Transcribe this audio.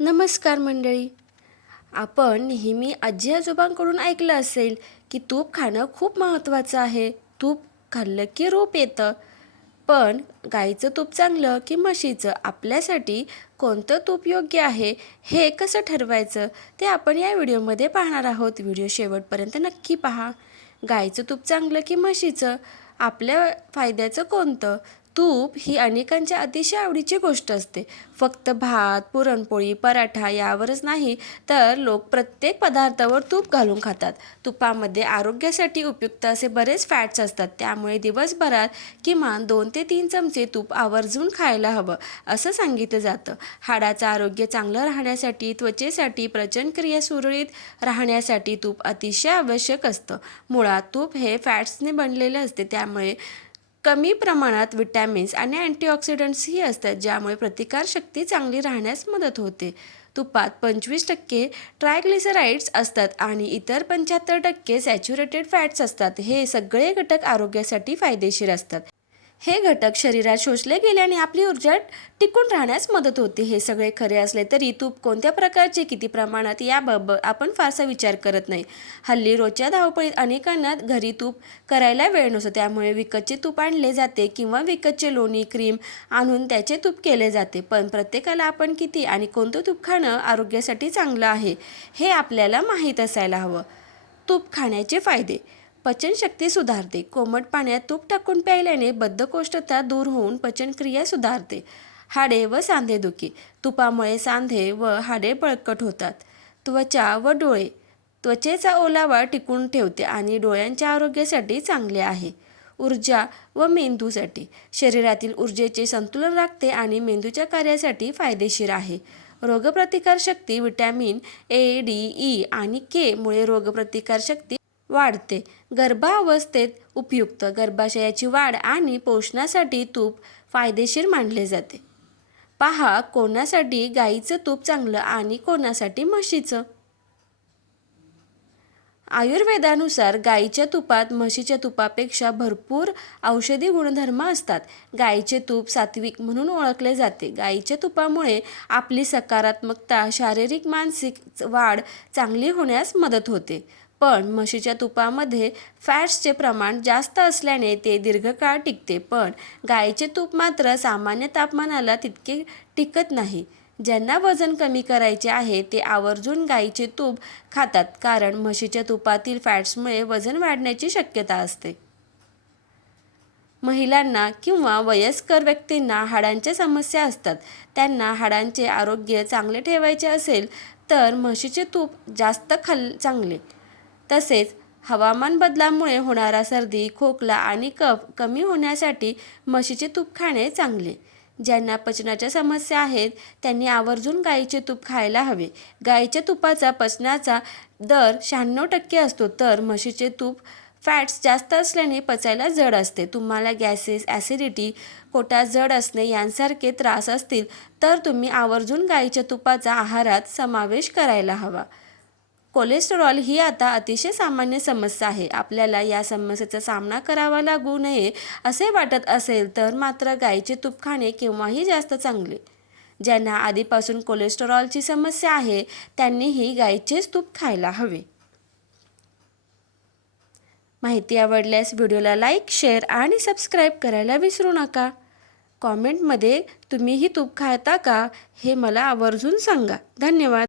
नमस्कार मंडळी. आपण नेहमी आजी आजोबांकडून ऐकलं असेल की तूप खाणं खूप महत्त्वाचं आहे. तूप खाल्लं की रूप येतं. पण गाईचं तूप चांगलं की म्हशीचं? आपल्यासाठी कोणतं तूप योग्य आहे हे कसं ठरवायचं ते आपण या व्हिडिओमध्ये पाहणार आहोत. व्हिडिओ शेवटपर्यंत नक्की पहा. गाईचं तूप चांगलं की म्हशीचं? आपल्या फायद्याचं कोणतं? तूप ही अनेकांच्या अतिशय आवडीची गोष्ट असते. फक्त भात, पुरणपोळी, पराठा यावरच नाही तर लोक प्रत्येक पदार्थावर तूप घालून खातात. तुपामध्ये आरोग्यासाठी उपयुक्त असे बरेच फॅट्स असतात. त्यामुळे दिवसभरात किमान 2 ते 3 चमचे तूप आवर्जून खायला हवं असं सांगितलं जातं. हाडाचं आरोग्य चांगलं राहण्यासाठी, त्वचेसाठी, पचनक्रिया सुरळीत राहण्यासाठी तूप अतिशय आवश्यक असतं. मुळात तूप हे फॅट्सने बनलेले असते, त्यामुळे कमी प्रमाणात विटॅमिन्स आणि अँटीऑक्सिडंट्सही असतात, ज्यामुळे प्रतिकारशक्ती चांगली राहण्यास मदत होते. तुपात 25% ट्रायग्लिसराईड्स असतात आणि इतर 75% सॅच्युरेटेड फॅट्स असतात. हे सगळे घटक आरोग्यासाठी फायदेशीर असतात. हे घटक शरीरात शोषले गेल्याने आपली ऊर्जा टिकून राहण्यास मदत होते. हे सगळे खरे असले तरी तूप कोणत्या प्रकारचे, किती प्रमाणात याबाबत आपण फारसा विचार करत नाही. हल्ली रोजच्या धावपळीत अनेकांना घरी तूप करायला वेळ नसतो, त्यामुळे विकतचे तूप आणले जाते किंवा विकतचे लोणी, क्रीम आणून त्याचे तूप केले जाते. पण प्रत्येकाला आपण किती आणि कोणतं तूप खाणं आरोग्यासाठी चांगलं आहे हे आपल्याला माहीत असायला हवं. तूप खाण्याचे फायदे: पचनशक्ती सुधारते. कोमट पाण्यात तूप टाकून प्यायल्याने बद्धकोष्ठता दूर होऊन पचनक्रिया सुधारते. हाडे व सांधेदुखी: तुपामुळे सांधे व हाडे बळकट होतात. त्वचा व डोळे: त्वचेचा ओलावा टिकून ठेवते आणि डोळ्यांच्या आरोग्यासाठी चांगले आहे. ऊर्जा व मेंदूसाठी: शरीरातील ऊर्जेचे संतुलन राखते आणि मेंदूच्या कार्यासाठी फायदेशीर आहे. रोगप्रतिकारशक्ती: विटॅमिन ए, डी, ई आणि के मुळे रोगप्रतिकारशक्ती वाढते. गर्भावस्थेत उपयुक्त: गर्भाशयाची वाढ आणि पोषणासाठी तूप फायदेशीर मानले जाते. पहा कोणासाठी गाईचं तूप चांगलं आणि कोणासाठी म्हशीचं. आयुर्वेदानुसार गाईच्या तुपात म्हशीच्या तुपापेक्षा भरपूर औषधी गुणधर्म असतात. गाईचे तूप सात्विक म्हणून ओळखले जाते. गाईच्या तुपामुळे आपली सकारात्मकता, शारीरिक मानसिक वाढ चांगली होण्यास मदत होते. पण म्हशीच्या तुपामध्ये फॅट्सचे प्रमाण जास्त असल्याने ते दीर्घकाळ टिकते. पण गाईचे तूप मात्र सामान्य तापमानाला तितके टिकत नाही. ज्यांना वजन कमी करायचे आहे ते आवर्जून गाईचे तूप खातात, कारण म्हशीच्या तुपातील फॅट्समुळे वजन वाढण्याची शक्यता असते. महिलांना किंवा वयस्कर व्यक्तींना हाडांच्या समस्या असतात. त्यांना हाडांचे आरोग्य चांगले ठेवायचे असेल तर म्हशीचे तूप जास्त चांगले. तसेच हवामान बदलामुळे होणारा सर्दी, खोकला आणि कफ कमी होण्यासाठी म्हशीचे तूप खाणे चांगले. ज्यांना पचनाच्या समस्या आहेत त्यांनी आवर्जून गाईचे तूप खायला हवे. गाईच्या तुपाचा पचनाचा दर 96% असतो, तर म्हशीचे तूप फॅट्स जास्त असल्याने पचायला जड असते. तुम्हाला गॅसेस, ॲसिडिटी, पोटात जड असणे यांसारखे त्रास असतील तर तुम्ही आवर्जून गाईच्या तुपाचा आहारात समावेश करायला हवा. कोलेस्टेरॉल ही आता अतिशय सामान्य समस्या आहे. आपल्याला या समस्येचा सामना करावा लागू नये असे वाटत असेल तर मात्र गाईचे तूप खाणे केव्हाही जास्त चांगले. ज्यांना आधीपासून कोलेस्टेरॉलची समस्या आहे त्यांनीही गाईचेच तूप खायला हवे. माहिती आवडल्यास व्हिडिओला लाईक, शेअर आणि सबस्क्राईब करायला विसरू नका. कॉमेंटमध्ये तुम्हीही तूप खाता का हे मला आवर्जून सांगा. धन्यवाद.